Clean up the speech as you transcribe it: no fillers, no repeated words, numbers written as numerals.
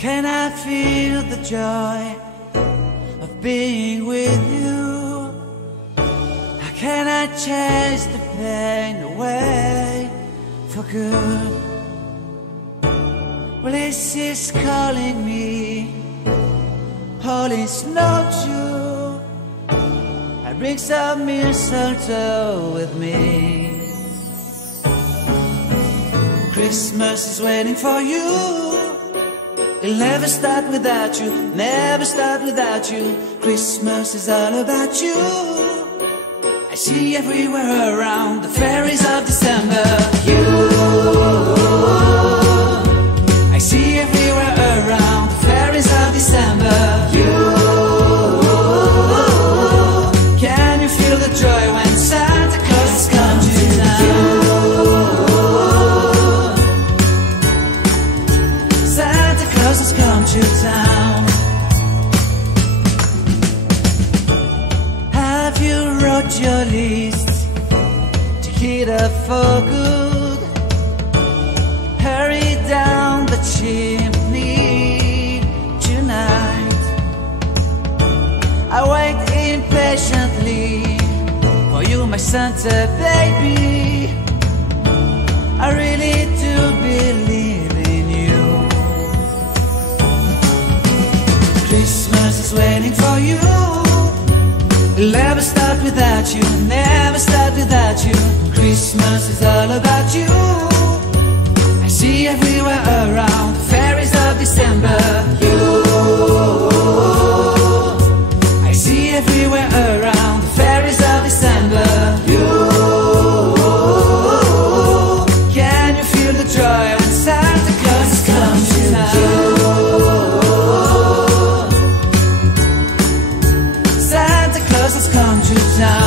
can I feel the joy of being with you? How can I chase the pain away for good? Well, this is calling me, all is not true. I bring some mistletoe with me. Christmas is waiting for you. It'll never start without you, never start without you. Christmas is all about you. I see everywhere around the fairies of December. You, I see everywhere around the fairies of December. You, can you feel the joy when Santa Claus comes to town? Santa Claus has come to town. Have you wrote your list to get up for good? Hurry down the chimney tonight. I wait impatiently for you, my Santa baby. I really do believe in you. Christmas is waiting for you. It'll never start without you, never start without you. Christmas is all about you. I see everywhere around the fairies of December. You, I see everywhere around the fairies of December. You, can you feel the joy when Santa Claus has come to town? Santa Claus has come to town.